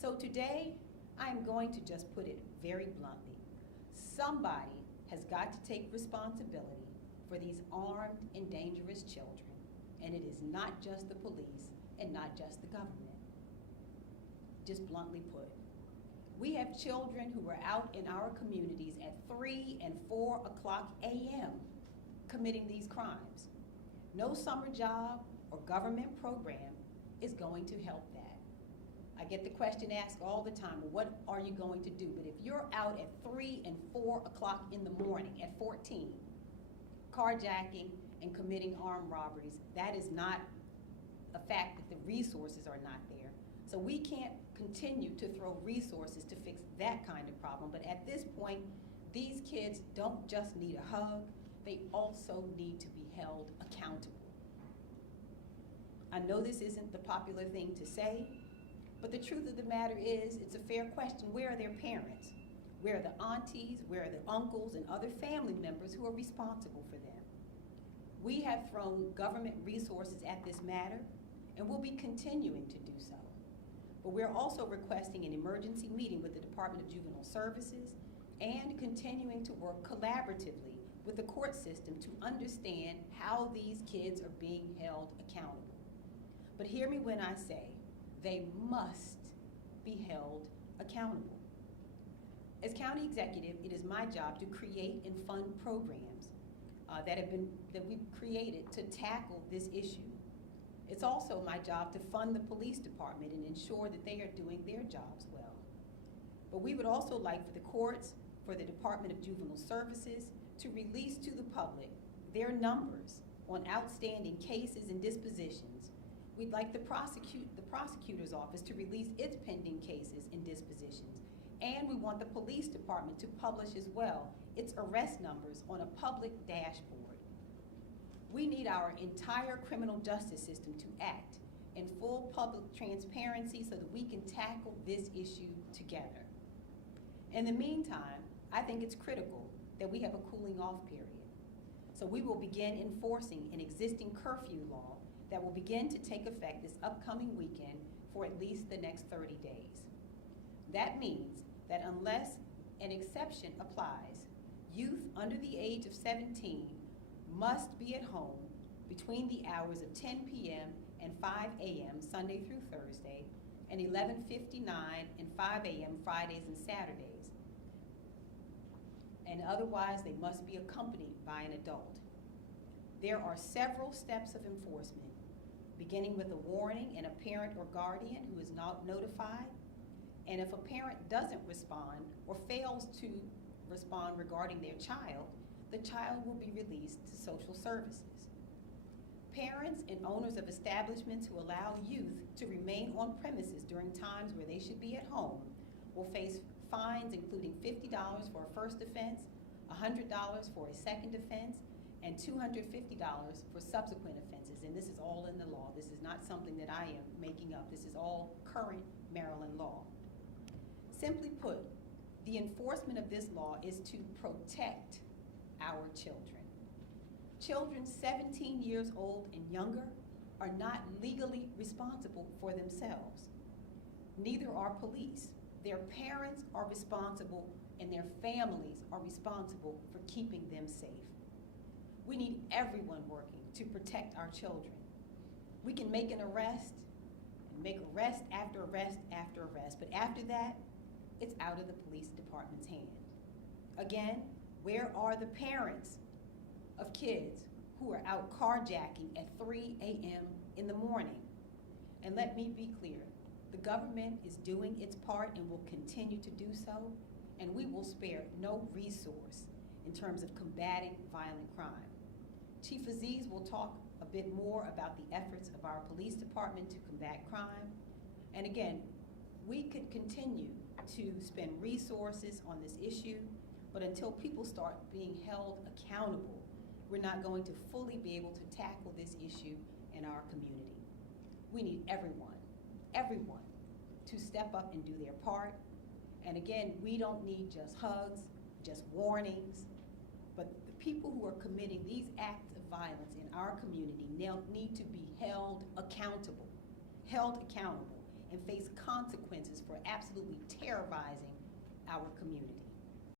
So today, I'm going to just put it very bluntly. Somebody has got to take responsibility for these armed and dangerous children, and it is not just the police and not just the government. Just bluntly put. We have children who are out in our communities at 3 and 4 o'clock a.m. committing these crimes. No summer job or government program is going to help that. I get the question asked all the time, well, what are you going to do? But if you're out at 3 and 4 o'clock in the morning at 14, carjacking and committing armed robberies, that is not a fact that the resources are not there. So we can't continue to throw resources to fix that kind of problem. But at this point, these kids don't just need a hug, they also need to be held accountable. I know this isn't the popular thing to say, but the truth of the matter is, it's a fair question. Where are their parents? Where are the aunties? Where are the uncles and other family members who are responsible for them? We have thrown government resources at this matter, and we'll be continuing to do so. But we're also requesting an emergency meeting with the Department of Juvenile Services and continuing to work collaboratively with the court system to understand how these kids are being held accountable. But hear me when I say, they must be held accountable. As county executive, it is my job to create and fund programs that we've created to tackle this issue. It's also my job to fund the police department and ensure that they are doing their jobs well. But we would also like for the courts, for the Department of Juvenile Services, to release to the public their numbers on outstanding cases and dispositions. We'd like the prosecutor's office to release its pending cases and dispositions. And we want the police department to publish as well its arrest numbers on a public dashboard. We need our entire criminal justice system to act in full public transparency so that we can tackle this issue together. In the meantime, I think it's critical that we have a cooling off period. So we will begin enforcing an existing curfew law that will begin to take effect this upcoming weekend for at least the next 30 days. That means that unless an exception applies, youth under the age of 17 must be at home between the hours of 10 p.m. and 5 a.m. Sunday through Thursday, and 11:59 and 5 a.m. Fridays and Saturdays. And otherwise, they must be accompanied by an adult. There are several steps of enforcement, beginning with a warning and a parent or guardian who is not notified. And if a parent doesn't respond or fails to respond regarding their child, the child will be released to social services. Parents and owners of establishments who allow youth to remain on premises during times where they should be at home will face fines including $50 for a first offense, $100 for a second offense, and $250 for subsequent offenses. And this is all in the law. This is not something that I am making up. This is all current Maryland law. Simply put, the enforcement of this law is to protect our children. Children 17 years old and younger are not legally responsible for themselves. Neither are police. Their parents are responsible and their families are responsible for keeping them safe. We need everyone working to protect our children. We can make an arrest and make arrest after arrest after arrest, but after that, it's out of the police department's hand. Again, where are the parents of kids who are out carjacking at 3 a.m. in the morning? And let me be clear, the government is doing its part and will continue to do so, and we will spare no resource in terms of combating violent crime. Chief Aziz will talk a bit more about the efforts of our police department to combat crime. And again, we could continue to spend resources on this issue, but until people start being held accountable, we're not going to fully be able to tackle this issue in our community. We need everyone to step up and do their part. And again, we don't need just hugs, just warnings, but the people who are committing these acts of violence in our community now need to be held accountable. and face consequences for absolutely terrorizing our community.